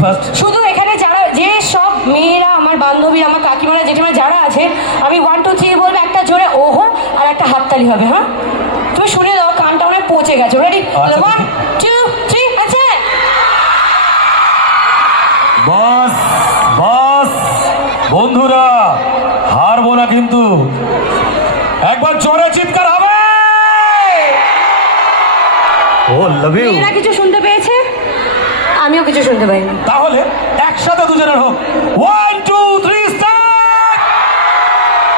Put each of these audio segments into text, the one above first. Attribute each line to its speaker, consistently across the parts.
Speaker 1: First
Speaker 2: শুধু এখানে যারা যে সব মেয়েরা আমার বান্ধবী আমার কাকিমারা জেঠিমা যারা আছে আমি ওয়ান টু থ্রি বলব একটা জোরে ওহো আর একটা হাততালি হবে হ্যাঁ? তুমি শুনে দাও কানটা অনেক পচে গেছে। রেডি ওয়ান টু থ্রি আচ্ছা
Speaker 1: বাস বাস বন্ধুরা হারবো না কিন্তু। একবার জোরে চিৎকার হবে! ও লাভ ইউ
Speaker 2: কিছু শুনতে পেয়েছে? আমিও কিছু শুনতে পাইনি।
Speaker 1: তাহলে একসাথে দুজনের হোক। One two three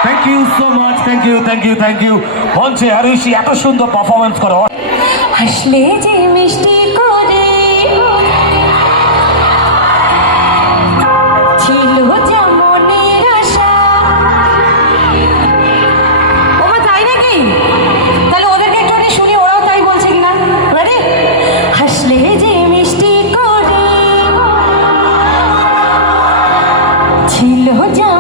Speaker 1: thank you so much thank you thank you thank you মঞ্চে আর এত সুন্দর পারফরমেন্স করো।
Speaker 2: হাসলে যে মিষ্টি করে ছিল যা